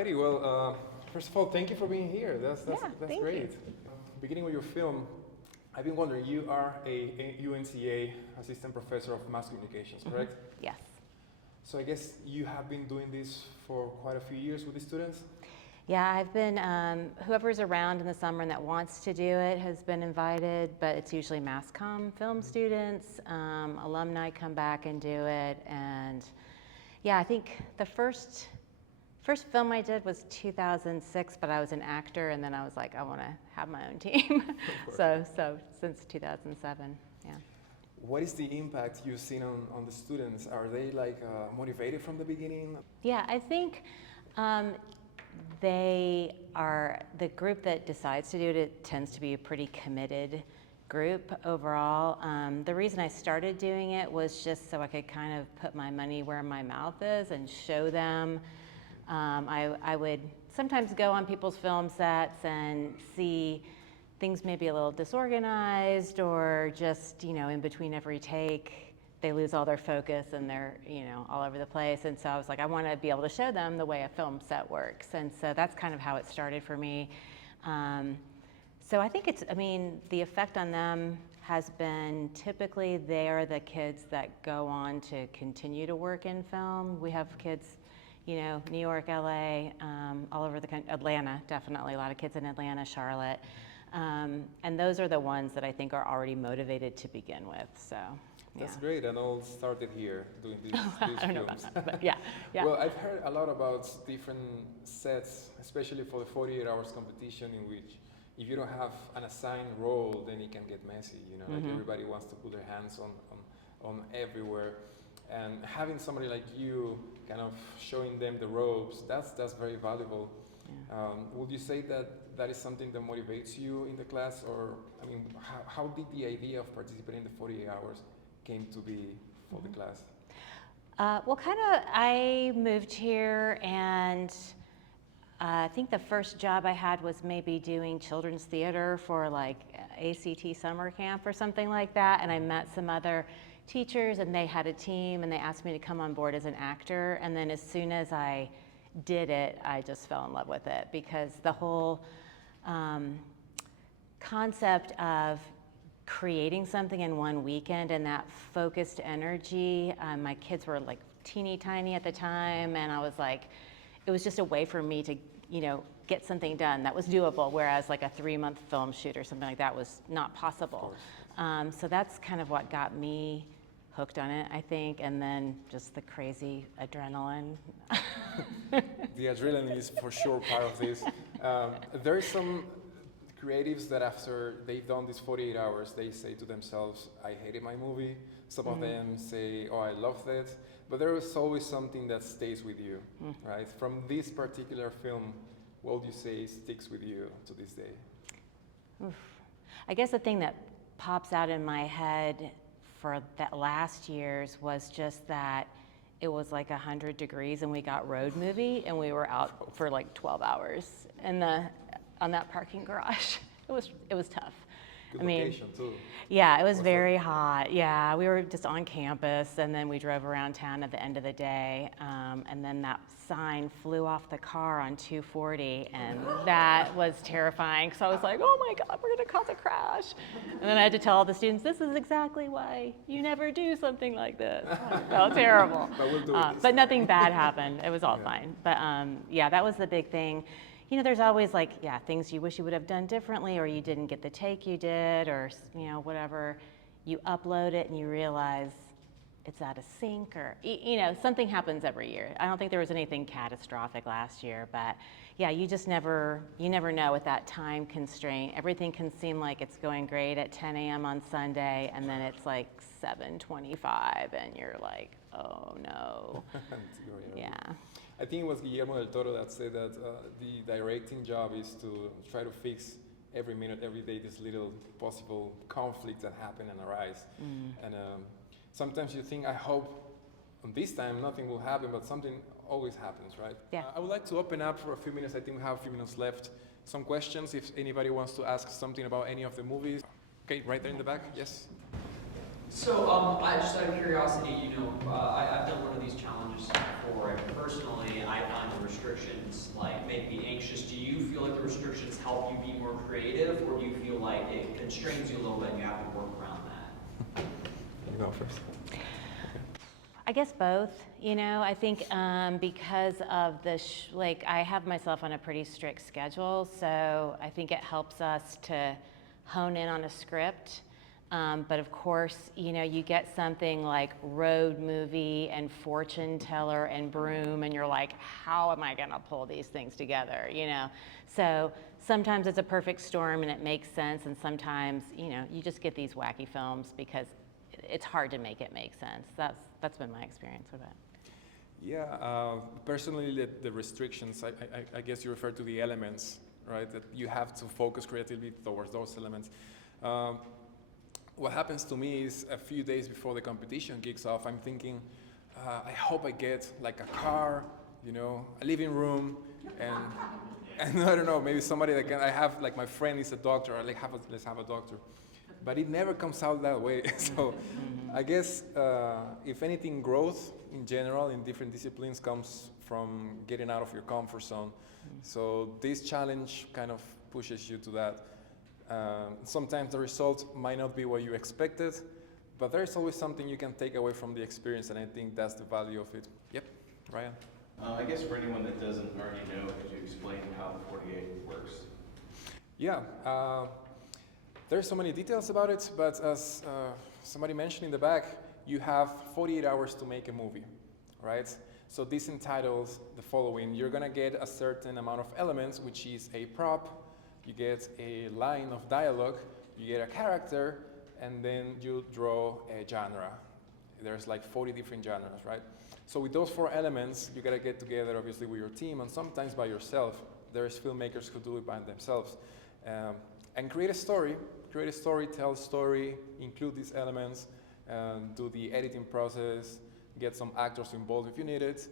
Alrighty, well, first of all, thank you for being here. That's thank great. you. Beginning with your film, I've been wondering, you are a UNCA assistant professor of mass communications, correct? Yes. So I guess you have been doing this for quite a few years with the students? Yeah, I've been, whoever's around in the summer and that wants to do it has been invited, but it's usually mass comm film students. Alumni come back and do it. And yeah, I think the first film I did was 2006, but I was an actor, and then I was like, I want to have my own team. so since 2007, yeah. What is the impact you've seen on the students? Are they like motivated from the beginning? Yeah, I think they are, the group that decides to do it tends to be a pretty committed group overall. The reason I started doing it was just so I could kind of put my money where my mouth is and show them. I would sometimes go on people's film sets and see things maybe a little disorganized, or just, you know, in between every take, they lose all their focus and they're, you know, all over the place. And so I was like, I want to be able to show them the way a film set works. And so that's kind of how it started for me. So I think the effect on them has been, typically they're the kids that go on to continue to work in film. We have kids, you know, New York, LA, all over the country, Atlanta, definitely, a lot of kids in Atlanta, Charlotte. And those are the ones that I think are already motivated to begin with, so. That's great, and all started here doing these I don't films. know about that, but yeah. Well, I've heard a lot about different sets, especially for the 48 hours competition, in which if you don't have an assigned role, then it can get messy, you know, like everybody wants to put their hands on everywhere. And having somebody like you kind of showing them the ropes, that's very valuable. Yeah. Would you say that is something that motivates you in the class? Or, I mean, how did the idea of participating in the 48 hours came to be for the class? Well, I moved here, and I think the first job I had was maybe doing children's theater for like ACT summer camp or something like that. And I met some other teachers, and they had a team, and they asked me to come on board as an actor. And then as soon as I did it, I just fell in love with it, because the whole concept of creating something in one weekend and that focused energy. My kids were like teeny tiny at the time, and I was like, it was just a way for me to, you know, get something done that was doable, whereas like a 3-month film shoot or something like that was not possible. So that's kind of what got me hooked on it, I think, and then just the crazy adrenaline. The adrenaline is for sure part of this. There is some creatives that after they've done these 48 hours, they say to themselves, I hated my movie. Some of them say, oh, I loved it. But there is always something that stays with you, right? From this particular film, what would you say sticks with you to this day? Oof. I guess the thing that pops out in my head for that last year's was just that it was like 100 degrees and we got road movie, and we were out for like 12 hours on that parking garage. It was tough. Good location too. Yeah, it was very hot. Yeah, we were just on campus, and then we drove around town at the end of the day, and then that sign flew off the car on 240, and that was terrifying. So I was like, oh my God, we're gonna cause a crash. And then I had to tell all the students, this is exactly why you never do something like this. I felt terrible. But we'll do it but nothing bad happened. It was all fine. But yeah, that was the big thing. You know, there's always like, things you wish you would have done differently, or you didn't get the take you did, or, you know, whatever. You upload it and you realize it's out of sync, or, you know, something happens every year. I don't think there was anything catastrophic last year, but yeah, you never know with that time constraint. Everything can seem like it's going great at 10 a.m. on Sunday, and then it's like 7:25, and you're like, oh no. Yeah. I think it was Guillermo del Toro that said that the directing job is to try to fix every minute, every day, these little possible conflicts that happen and arise. And sometimes you think, I hope on this time nothing will happen, but something always happens, right? Yeah. I would like to open up for a few minutes. I think we have a few minutes left. Some questions, if anybody wants to ask something about any of the movies. Okay, right there in the back, yes? So, I just out of curiosity, you know, I've done one of these challenges before. for it. Personally, I find the restrictions like make me anxious. Do you feel like the restrictions help you be more creative, or do you feel like it constrains you a little bit and you have to work around that? You go first. I guess both. You know, I think because of the like, I have myself on a pretty strict schedule, so I think it helps us to hone in on a script. But of course, you know, you get something like road movie and fortune teller and broom, and you're like, how am I going to pull these things together? You know, so sometimes it's a perfect storm and it makes sense, and sometimes, you know, you just get these wacky films because it's hard to make it make sense. That's been my experience with it. Yeah, personally, the restrictions, I guess you refer to the elements, right? That you have to focus creatively towards those elements. What happens to me is a few days before the competition kicks off, I'm thinking, I hope I get like a car, you know, a living room, and I don't know, maybe somebody that can, I have, like my friend is a doctor, let's have a doctor. But it never comes out that way. So I guess if anything, growth in general in different disciplines comes from getting out of your comfort zone. So this challenge kind of pushes you to that. Sometimes the result might not be what you expected, but there's always something you can take away from the experience, and I think that's the value of it. Yep, Ryan? I guess for anyone that doesn't already know, could you explain how the 48 works? Yeah. There's so many details about it, but as somebody mentioned in the back, you have 48 hours to make a movie, right? So this entitles the following. You're gonna get a certain amount of elements, which is a prop, you get a line of dialogue, you get a character, and then you draw a genre. There's like 40 different genres, right? So with those 4 elements, you gotta get together obviously with your team, and sometimes by yourself. There's filmmakers who do it by themselves. And create a story, tell a story, include these elements, do the editing process, get some actors involved if you need it,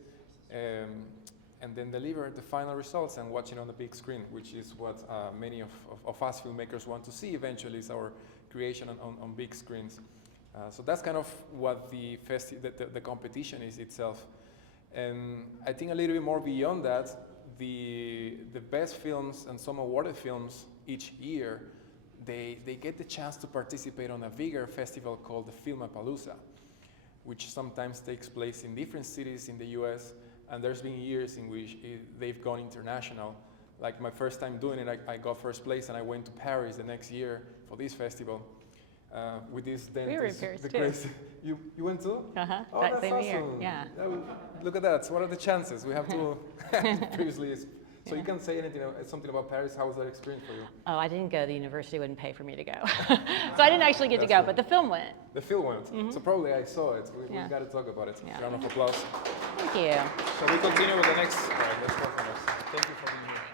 and then deliver the final results and watch it on the big screen, which is what many of us filmmakers want to see eventually, is our creation on big screens. So that's kind of what the competition is itself. And I think a little bit more beyond that, the best films and some awarded films each year, they get the chance to participate on a bigger festival called the Filmapalooza, which sometimes takes place in different cities in the US, and there's been years in which they've gone international. Like my first time doing it, I got first place, and I went to Paris the next year for this festival. With this dentist. We were in Paris too. Crazy. You went too? Uh-huh, Oh, that that's same awesome. year, yeah. Look at that. So what are the chances? We have to previously. So you can say anything, something about Paris. How was that experience for you? Oh, I didn't go. The university wouldn't pay for me to go. So I didn't actually get to go, but the film went. The film went. So probably I saw it. We got to talk about it. Yeah. Round of applause. Thank you. Shall we continue with the next? All right, let's go for this. Thank you for being here.